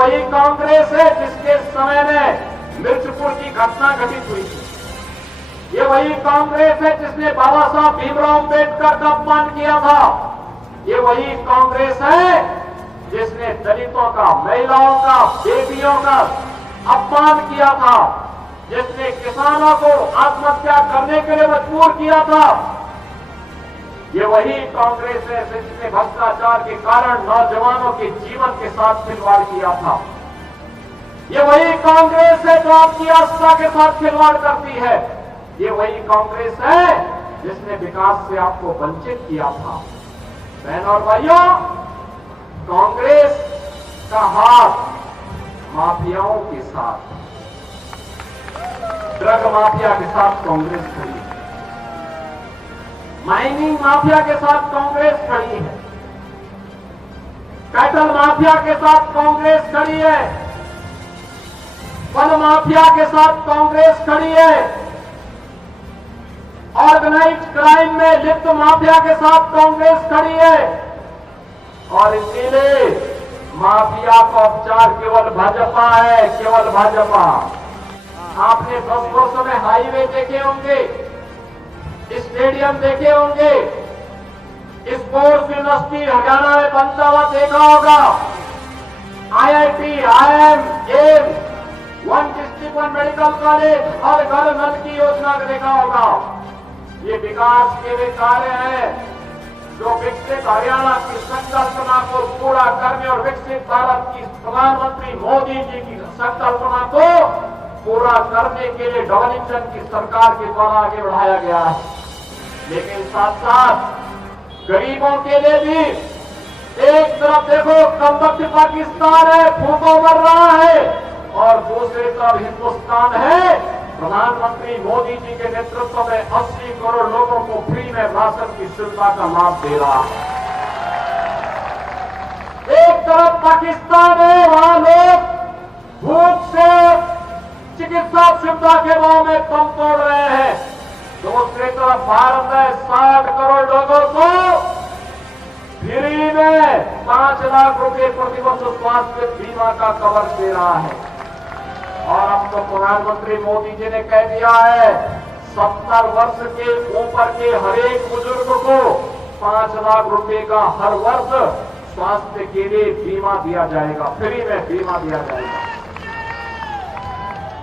वही कांग्रेस है जिसके समय में मिर्चपुर की घटना घटित हुई थी। ये वही कांग्रेस है जिसने बाबा साहब भीमराव अंबेडकर का अपमान किया था। ये वही कांग्रेस है जिसने दलितों का, महिलाओं का, बेटियों का अपमान किया था, जिसने किसानों को आत्महत्या करने के लिए मजबूर किया था। ये वही कांग्रेस है जिसने भ्रष्टाचार के कारण नौजवानों के जीवन के साथ खिलवाड़ किया था। ये वही कांग्रेस है जो आपकी आस्था के साथ खिलवाड़ करती है। ये वही कांग्रेस है जिसने विकास से आपको वंचित किया था। बहन और भाइयों, कांग्रेस का हाथ माफियाओं के साथ, ड्रग माफिया के साथ कांग्रेस खड़ी है, माइनिंग माफिया के साथ कांग्रेस खड़ी है, कैटल माफिया के साथ कांग्रेस खड़ी है, वन माफिया के साथ कांग्रेस खड़ी है, ऑर्गेनाइज्ड क्राइम में लिप्त माफिया के साथ कांग्रेस खड़ी है। और इसीलिए माफिया का उपचार केवल भाजपा है, केवल भाजपा। आपने 10 वर्षों में हाईवे देखे होंगे, स्टेडियम देखे होंगे, स्पोर्ट्स यूनिवर्सिटी हरियाणा में बनता हुआ देखा होगा, IIT, IIM, AIIMS, 1 district 1 medical college, हर घर नल की योजना को देखा होगा। ये विकास के वे कार्य हैं जो विकसित हरियाणा की संकल्पना को पूरा करने और विकसित भारत की प्रधानमंत्री मोदी जी की संकल्पना को पूरा करने के लिए डबल इंजन की सरकार के द्वारा आगे बढ़ाया गया है। लेकिन साथ साथ गरीबों के लिए भी एक तरफ देखो कमबख्त पाकिस्तान है, भूखों मर रहा है, और दूसरी तरफ हिंदुस्तान है, प्रधानमंत्री मोदी जी के नेतृत्व में 80 करोड़ लोगों को फ्री में राशन की सुविधा का लाभ दे रहा है। एक तरफ पाकिस्तान है, वहां लोग भूख से चिकित्सा सुविधा के भाव में दम तोड़ रहे हैं। दूसरी तरफ भारत है 60 करोड़ लोगों को फ्री में 5 लाख रुपए प्रतिवर्ष स्वास्थ्य बीमा का कवर दे रहा है। और अब तो प्रधानमंत्री मोदी जी ने कह दिया है 70 वर्ष के ऊपर के हर एक बुजुर्ग को 5 लाख रुपए का हर वर्ष स्वास्थ्य के लिए बीमा दिया जाएगा, फ्री में बीमा दिया जाएगा।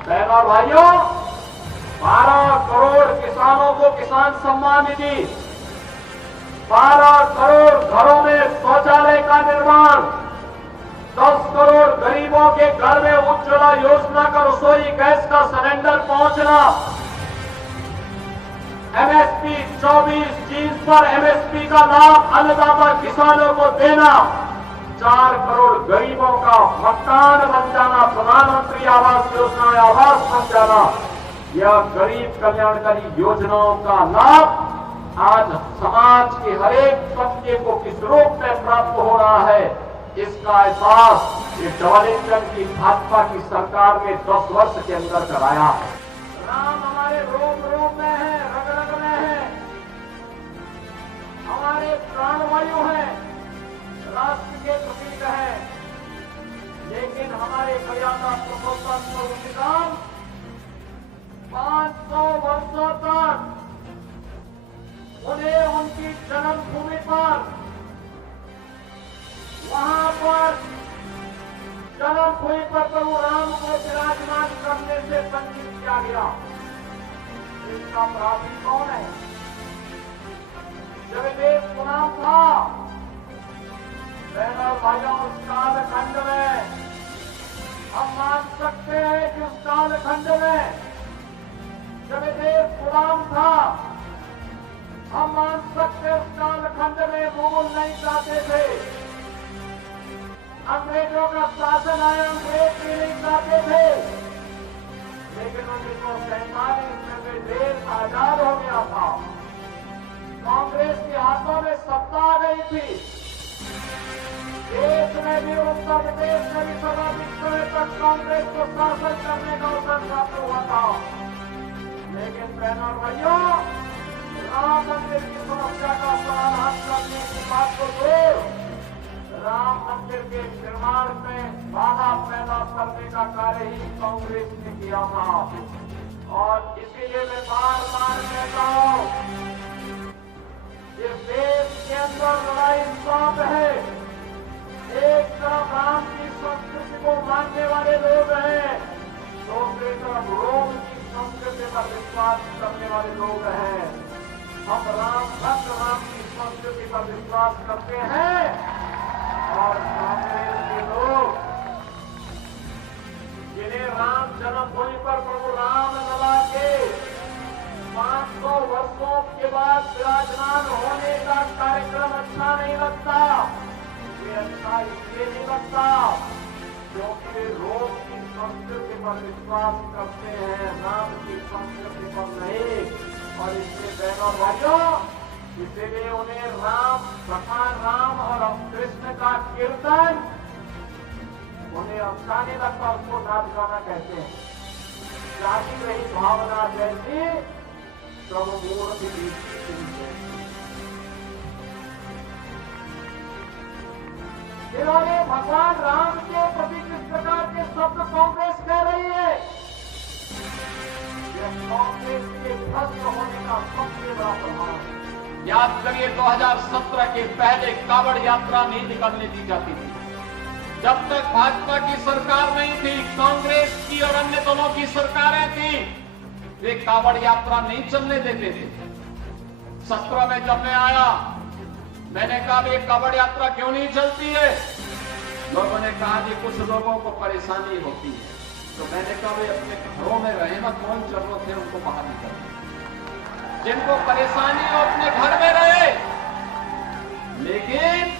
बहनों और भाइयों, 12 करोड़ किसानों को किसान सम्मान निधि, 12 करोड़ घरों में शौचालय का निर्माण, 10 करोड़ गरीबों के घर में उज्ज्वला योजना का रसोई गैस का सिलेंडर पहुंचना, MSP 24 चीज पर MSP का लाभ अन्नदाता किसानों को देना, 4 करोड़ गरीबों का मकान बन जाना, प्रधानमंत्री आवास योजना में आवास बन जाना, यह गरीब कल्याणकारी योजनाओं का लाभ आज समाज के हर एक तबके को किस रूप में प्राप्त हो रहा है, इसका एहसास ये डबल इंजन की भाजपा की सरकार ने 10 वर्ष के अंदर कराया है। राम हमारे रोम रोम में है, रग रग में है, हमारे प्राणवायु है, राष्ट्र के प्रतीक है। लेकिन हमारे मर्यादा पुरुषोत्तम श्रीराम 500 वर्षों तक उन्हें उनकी जन्मभूमि पर, वहां पर जन्मभूमि पर प्रभु राम को विराजमान करने से वंचित किया गया। इसका अपराधी कौन है? जब देश गुलाम था, बहनों और भाइयों, उस कालखंड में हम मान सकते हैं कि उस कालखंड में जब देश गुलाम था, हम मान सकते उस कालखंड में मुगल नहीं चाहते थे, अंग्रेजों का शासन आया, अंग्रेज भी नहीं चाहते थे। लेकिन 1947 में वे देश आजाद हो गया था, कांग्रेस के हाथों में सत्ता आ गई थी, देश में भी, उत्तर प्रदेश में भी सर्वाधिक समय तक कांग्रेस को शासन करने का अवसर प्राप्त हुआ था। लेकिन बहनों और भाइयों, राम मंदिर की समस्या का समाधान करने की बात को दूर, राम मंदिर के निर्माण में बाधा पैदा करने का कार्य ही कांग्रेस ने किया था। और इसीलिए मैं बार बार कहता हूं, इस देश के अंदर लड़ाई इंसाफ है। एक तरफ राम की संस्कृति को मानने वाले लोग हैं, दूसरी तरफ रोम की संस्कृति पर विश्वास करने वाले लोग हैं। हम राम भक्त राम की संस्कृति पर विश्वास करते हैं और कांग्रेस के लोग जिन्हें राम जन्मभूमि पर प्रभु राम लला के 500 वर्षों के बाद विराजमान होने का कार्यक्रम अच्छा नहीं लगता। ये अच्छा इसलिए नहीं लगता क्योंकि वे रोम की संस्कृति पर विश्वास करते हैं, राम की संस्कृति पर नहीं। और इसलिए बहनों भाइयों, इसीलिए उन्हें राम, भगवान राम और कृष्ण का कीर्तन उन्हें अच्छा नहीं लगता, उसको नाच गाना कहते हैं। जाति रही भावना जैसी प्रभु मूर्ति भी। इन्होंने भगवान राम के प्रति किस प्रकार के शब्द कांग्रेस कह रही है, यह कांग्रेस के भ्रष्ट होने का सबसे बड़ा प्रमाण है। याद करिए 2017 के पहले कावड़ यात्रा नहीं निकलने दी जाती थी। जब तक भाजपा की सरकार नहीं थी, कांग्रेस की और अन्य दोनों की सरकारें थी, वे कावड़ यात्रा नहीं चलने देते थे। 17 में जब मैं आया, मैंने कहा ये कावड़ यात्रा क्यों नहीं चलती है? लोगों ने कहा कि कुछ लोगों को परेशानी होती है। तो मैंने कहा वे अपने घरों में रहे ना, कौन जरूरत है उनको बाहर निकलने। जिनको परेशानी हो अपने घर में रहे, लेकिन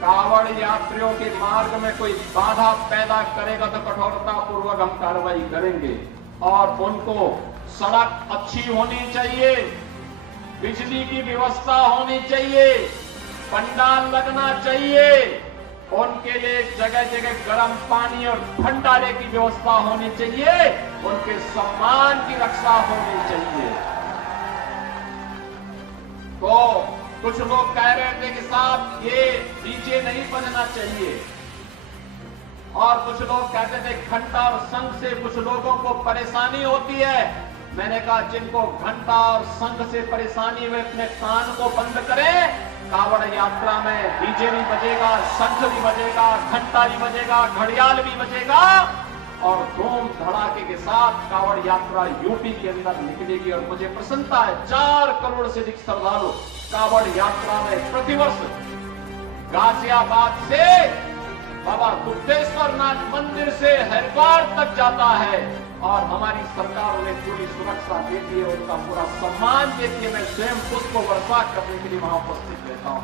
कावड़ यात्रियों के मार्ग में कोई बाधा पैदा करेगा तो कठोरता पूर्वक हम कार्रवाई करेंगे। और उनको सड़क अच्छी होनी चाहिए, बिजली की व्यवस्था होनी चाहिए, पंडाल लगना चाहिए, उनके लिए जगह जगह गर्म पानी और भंडारे की व्यवस्था होनी चाहिए, उनके सम्मान की रक्षा होनी चाहिए। तो कुछ लोग कह रहे थे कि साहब ये डीजे नहीं बजना चाहिए, और कुछ लोग कहते थे घंटा और शंख से कुछ लोगों को परेशानी होती है। मैंने कहा जिनको घंटा और शंख से परेशानी हुई अपने कान को बंद करें। कावड़ यात्रा में डीजे भी बजेगा, शंख भी बजेगा, घंटा भी बजेगा, घड़ियाल भी बजेगा, और धूम धड़ाके के साथ कावड़ यात्रा यूपी के अंदर निकलेगी। और मुझे प्रसन्नता है 4 करोड़ से अधिक श्रद्धालु कावड़ यात्रा में प्रतिवर्ष गाजियाबाद से बाबा दुग्धेश्वर नाथ मंदिर से हरिद्वार तक जाता है, और हमारी सरकार उन्हें पूरी सुरक्षा देती है, उनका पूरा सम्मान देती है। मैं स्वयं पुष्प वर्षा करने के लिए वहां उपस्थित रहता हूं।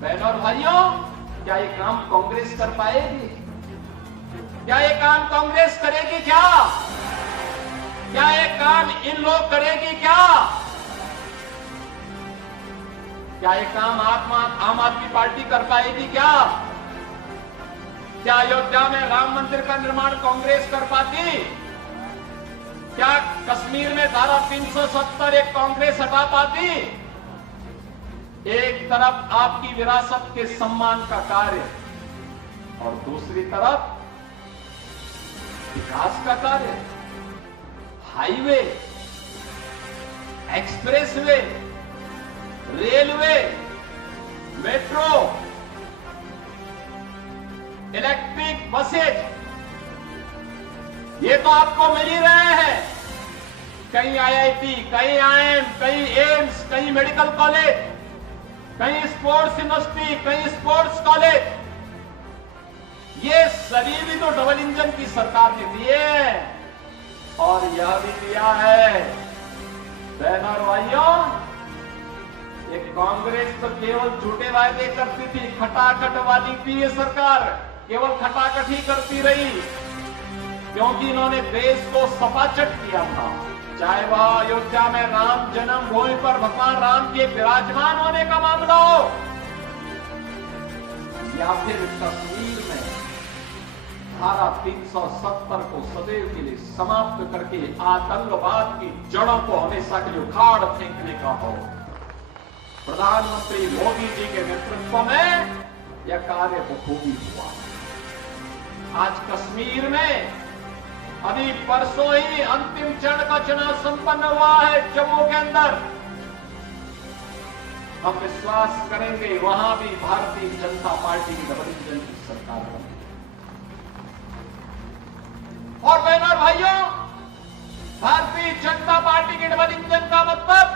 बहनों और भाइयों, क्या ये काम कांग्रेस कर पाएगी? क्या ये काम कांग्रेस करेगी? क्या ये काम इन लोग करेगी? क्या ये काम आम आदमी पार्टी कर पाएगी? क्या अयोध्या में राम मंदिर का निर्माण कांग्रेस कर पाती? क्या कश्मीर में धारा 370 एक कांग्रेस हटा पाती? एक तरफ आपकी विरासत के सम्मान का कार्य और दूसरी तरफ विकास का कार्य, highway, expressway, railway, metro, electric buses, ये तो आपको मिल ही रहे हैं। कहीं आईआईटी, कहीं आईएम, कहीं एम्स, कहीं मेडिकल कॉलेज, कहीं स्पोर्ट्स यूनिवर्सिटी, कहीं स्पोर्ट्स कॉलेज, ये सभी भी तो डबल इंजन की सरकार ने दिए। और यह भी दिया है बहनों और भाइयों, ये कांग्रेस तो केवल झूठे वायदे करती थी, खटाखट वाली थी ये सरकार, केवल खटाखट ही करती रही, क्योंकि इन्होंने देश को सपाचट किया था। चाहे वह अयोध्या में राम जन्मभूमि पर भगवान राम के विराजमान होने का मामला हो, या फिर कश्मीर में धारा 370 को सदैव के लिए समाप्त करके आतंकवाद की जड़ों को हमेशा के लिए उखाड़ फेंकने का हो। प्रधानमंत्री मोदी जी के नेतृत्व में यह कार्य बखूबी हुआ। आज कश्मीर में अभी परसों ही अंतिम चरण का चुनाव संपन्न हुआ है जम्मू के अंदर। हम विश्वास करेंगे वहां भी भारतीय जनता पार्टी की डबल इंजन की सरकार बनेगी। और बहनों और भाइयों, भारतीय जनता पार्टी के डबल इंजन का मतलब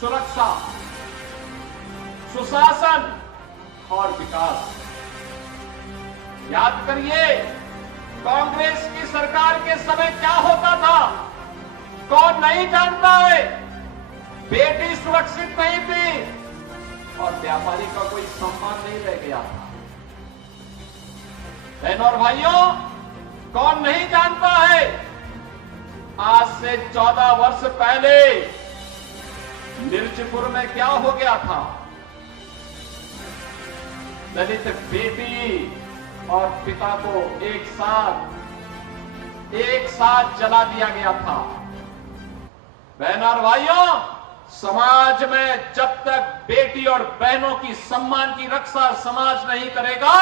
सुरक्षा, सुशासन और विकास। याद करिए, कांग्रेस की सरकार के समय क्या होता था, कौन नहीं जानता है। बेटी सुरक्षित नहीं थी और व्यापारी का कोई सम्मान नहीं रह गया था। बहनों और भाइयों, कौन नहीं जानता है, आज से 14 वर्ष पहले मिर्चपुर में क्या हो गया था। दलित बेटी और पिता को एक साथ जला दिया गया था। बहनों और भाइयों, समाज में जब तक बेटी और बहनों की सम्मान की रक्षा समाज नहीं करेगा,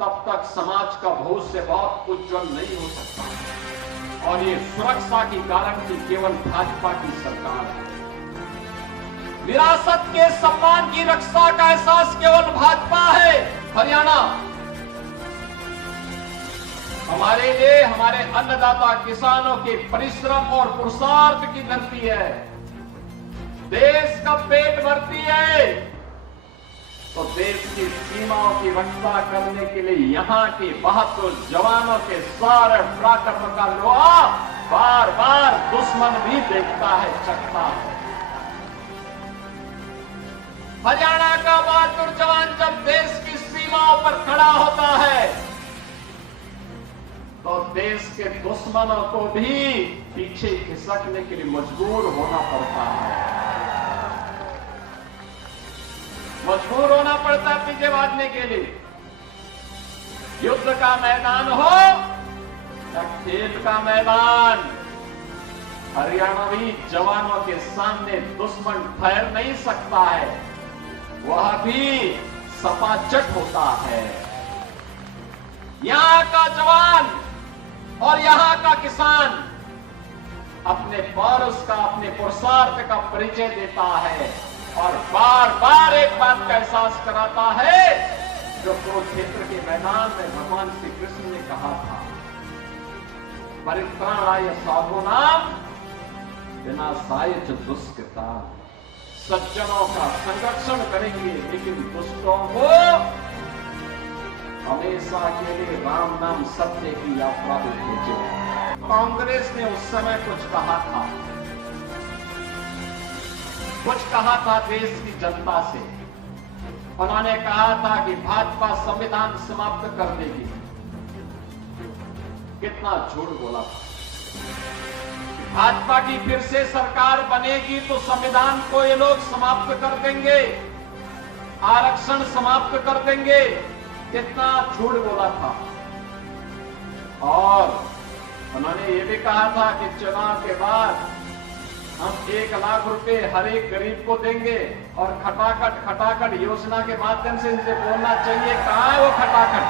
तब तक समाज का भविष्य बहुत उज्जवल नहीं हो सकता। और ये सुरक्षा की गारंटी केवल भाजपा की सरकार है। विरासत के सम्मान की रक्षा का एहसास केवल भाजपा है। हरियाणा हमारे लिए, हमारे अन्नदाता किसानों के परिश्रम और पुरुषार्थ की धरती है। देश का पेट भरती है, तो देश की सीमाओं की रक्षा करने के लिए यहां के बहादुर जवानों के सारे पराक्रम का लोहा बार बार दुश्मन भी देखता है, चखता है। हरियाणा का बहादुर जवान जब देश की सीमाओं पर खड़ा होता है, तो देश के दुश्मनों को भी पीछे खिसकने के लिए मजबूर होना पड़ता है। मजबूर होना पड़ता है पीछे भागने के लिए। युद्ध का मैदान हो या खेल का मैदान, हरियाणवी जवानों के सामने दुश्मन ठहर नहीं सकता है, वह भी सपाचट होता है। यहां का जवान और यहां का किसान अपने पौरुष का, अपने पुरुषार्थ का परिचय देता है और बार बार एक बात का एहसास कराता है जो कुरुक्षेत्र के मैदान में भगवान श्री कृष्ण ने कहा था, परित्राणाय साधूनां विनाशाय च दुष्कृतां। सज्जनों का संरक्षण करेंगे, लेकिन दुष्टों को हमेशा के लिए राम नाम सत्य की यात्रा में भेजे। कांग्रेस ने उस समय कुछ कहा था देश की जनता से। उन्होंने कहा था कि भाजपा संविधान समाप्त कर देगी। कितना झूठ बोला था। भाजपा की फिर से सरकार बनेगी तो संविधान को ये लोग समाप्त कर देंगे, आरक्षण समाप्त कर देंगे। कितना झूठ बोला था। और उन्होंने ये भी कहा था कि चुनाव के बाद हम 1 लाख रुपए हर एक गरीब को देंगे और खटाखट योजना के माध्यम से इनसे बोलना चाहिए, कहां है वो खटाखट।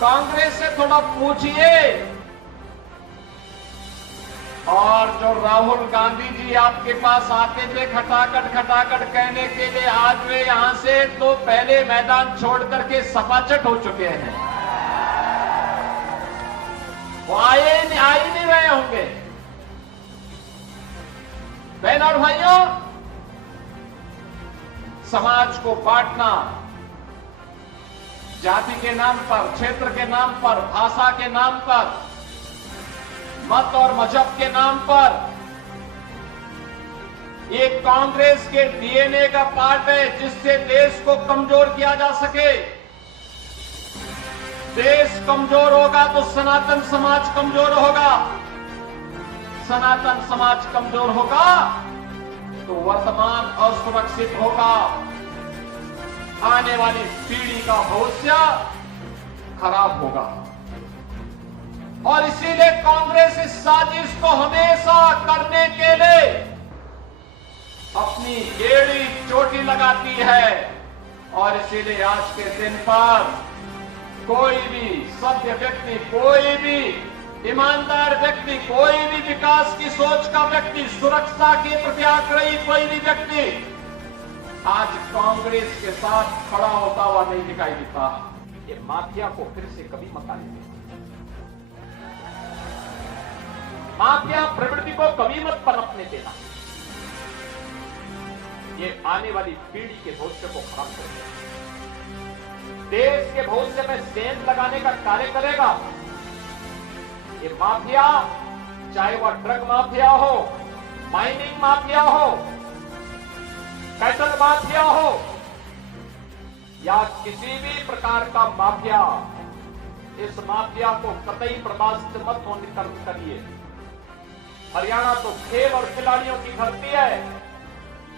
कांग्रेस से थोड़ा पूछिए। और जो राहुल गांधी जी आपके पास आते थे खटाखट कहने के लिए, आज वे यहां से तो पहले मैदान छोड़ करके सपाचट हो चुके हैं। वो आ ही नहीं रहे होंगे। बहन और भाइयों, समाज को बांटना, जाति के नाम पर, क्षेत्र के नाम पर, भाषा के नाम पर, मत और मजहब के नाम पर, एक कांग्रेस के डीएनए का पार्ट है जिससे देश को कमजोर किया जा सके। देश कमजोर होगा तो सनातन समाज कमजोर होगा, सनातन समाज कमजोर होगा तो वर्तमान असुरक्षित होगा, आने वाली पीढ़ी का भविष्य खराब होगा। और इसीलिए कांग्रेस इस साजिश को हमेशा करने के लिए अपनी एड़ी चोटी लगाती है। और इसीलिए आज के दिन पर कोई भी सभ्य व्यक्ति, कोई भी ईमानदार व्यक्ति, कोई भी विकास की सोच का व्यक्ति, सुरक्षा के प्रति आग्रही कोई भी व्यक्ति आज कांग्रेस के साथ खड़ा होता हुआ नहीं दिखाई देता। ये माफिया को फिर से कभी मत आने देना, माफिया प्रवृत्ति को कभी मत पनपने देना। ये आने वाली पीढ़ी के भविष्य को खराब कर देगा, देश के भविष्य में सेंध लगाने का कार्य करेगा। ये माफिया, चाहे वह ड्रग माफिया हो, माइनिंग माफिया हो, कैटल माफिया हो या किसी भी प्रकार का माफिया, इस माफिया को कतई बर्दाश्त मत होने करिए। हरियाणा तो खेल और खिलाड़ियों की धरती है।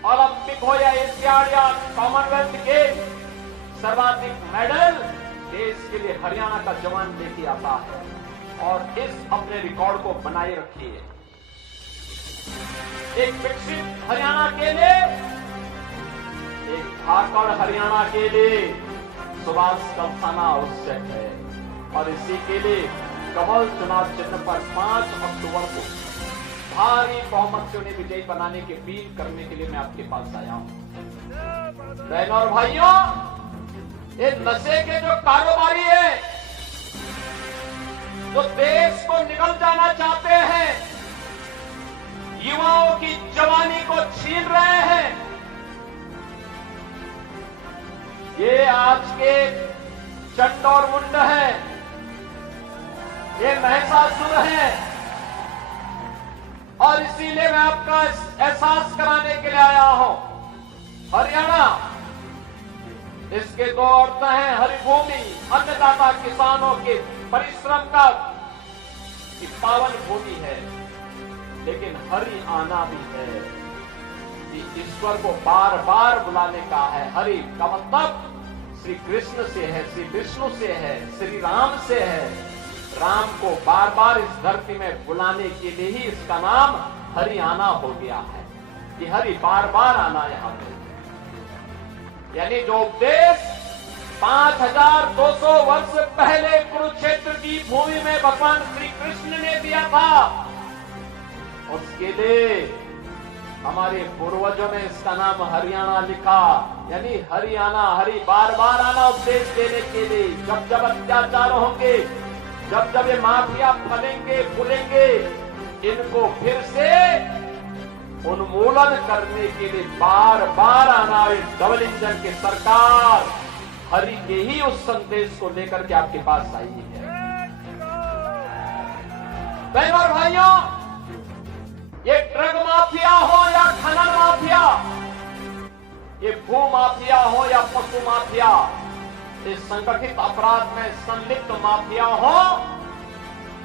ओलंपिक हो या एशियाड या कॉमनवेल्थ गेम, सर्वाधिक मेडल देश के लिए हरियाणा का जवान लेके आता है। और इस अपने रिकॉर्ड को बनाए रखिए। एक विकसित हरियाणा के लिए, एक धाकड़ हरियाणा के लिए सुभाष का थाना आवश्यक है। और इसी के लिए कमल चुनाव चिन्ह पर 5 अक्टूबर को भारी बहुमत से उन्हें विजयी बनाने की अपील करने के लिए मैं आपके पास आया हूं। बहनों और भाइयों, ये नशे के जो कारोबारी है, जो देश को निगल जाना चाहते हैं, युवाओं की जवानी को छीन रहे हैं, ये आज के चंड और मुंड हैं, ये महिषासुर हैं। और इसीलिए मैं आपका एहसास कराने के लिए आया हूं। हरियाणा, इसके 2 अर्थ हैं, हरिभूमि, अन्नदाता किसानों के परिश्रम का की पावन भूमि है, लेकिन हरि आना भी है कि ईश्वर को बार बार बुलाने का है। हरि का मतलब श्री कृष्ण से है, श्री विष्णु से है, श्री राम से है। राम को बार बार इस धरती में बुलाने के लिए ही इसका नाम हरि आना हो गया है। ये हरि बार बार आना यहां पे, यानी जो उपदेश 5200 वर्ष पहले कुरुक्षेत्र की भूमि में भगवान श्री कृष्ण ने दिया था, उसके लिए हमारे पूर्वजों ने इसका नाम हरियाणा लिखा। यानी हरियाणा, हरि बार बार आना उपदेश देने के लिए। जब जब अत्याचार होंगे, जब जब ये माफिया फलेंगे फूलेंगे, इनको फिर से उन्मूलन करने के लिए बार बार आना। डबल इंजन की सरकार हरि के ही उस संदेश को लेकर के आपके पास आई है। बहनों और भाइयों, ये ड्रग माफिया हो या खनन माफिया, ये भू माफिया हो या पशु माफिया, इस संगठित अपराध में संलिप्त माफिया हो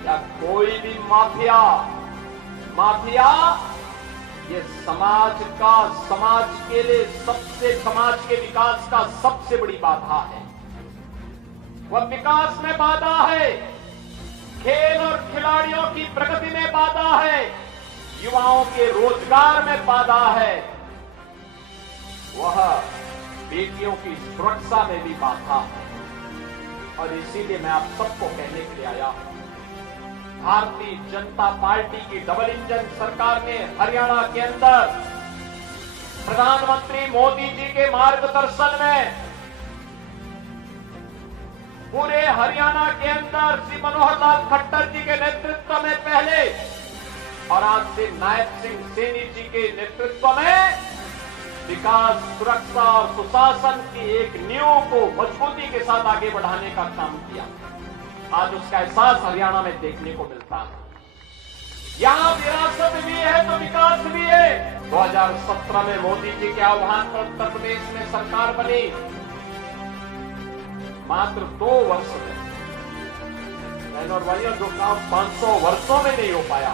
या कोई भी माफिया, ये समाज के लिए समाज के विकास का सबसे बड़ी बाधा है। वह विकास में बाधा है, खेल और खिलाड़ियों की प्रगति में बाधा है, युवाओं के रोजगार में बाधा है, वह बेटियों की सुरक्षा में भी बाधा है। और इसीलिए मैं आप सबको कहने के लिए आया हूं, भारतीय जनता पार्टी की डबल इंजन सरकार ने हरियाणा के अंदर प्रधानमंत्री मोदी जी के मार्गदर्शन में पूरे हरियाणा के अंदर श्री मनोहर लाल खट्टर जी के नेतृत्व में पहले और आज से नायब सिंह सैनी जी के नेतृत्व में विकास, सुरक्षा और सुशासन की एक नींव को मजबूती के साथ आगे बढ़ाने का काम किया। आज उसका एहसास हरियाणा में देखने को मिलता है। यहां विरासत भी है तो विकास भी है। 2017 में मोदी जी के आह्वान पर उत्तर प्रदेश में सरकार बनी। मात्र 2 वर्ष में, बहनों और भाइयों, जो काम 500 वर्षों में नहीं हो पाया,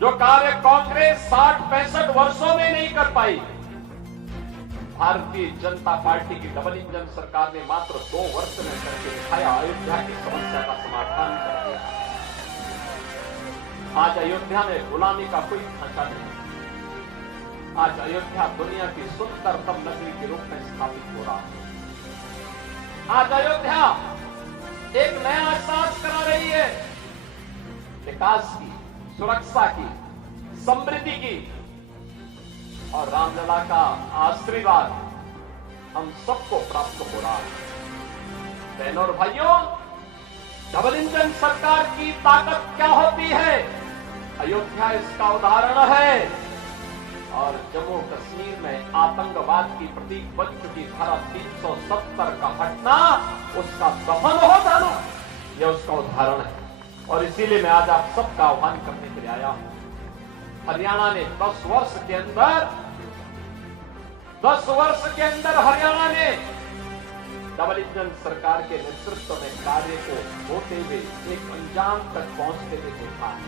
जो कार्य कांग्रेस 60-65 वर्षों में नहीं कर पाई, भारतीय जनता पार्टी की डबल इंजन सरकार ने मात्र 2 वर्ष में करके दिखाया। अयोध्या की समस्या का समाधान कर दिया। आज अयोध्या में गुलामी का कोई ढांचा नहीं। आज अयोध्या दुनिया की सुंदरतम नगरी के रूप में स्थापित हो रहा है। आज अयोध्या एक नया एहसास करा रही है विकास की, सुरक्षा की, समृद्धि की, और रामलला का आशीर्वाद हम सबको प्राप्त हो रहा है। बहनों और भाइयों, डबल इंजन सरकार की ताकत क्या होती है? अयोध्या इसका उदाहरण है। और जम्मू कश्मीर में आतंकवाद की प्रतीक बन चुकी धारा 370 का हटना, उसका दफन हो जाना, यह उसका उदाहरण है। और इसीलिए मैं आज आप सबका आह्वान करने के लिए आया हूं। हरियाणा ने 10 वर्ष के अंदर हरियाणा ने डबल इंजन सरकार के नेतृत्व में कार्य को होते हुए एक अंजाम तक पहुंचते हुए देखा है।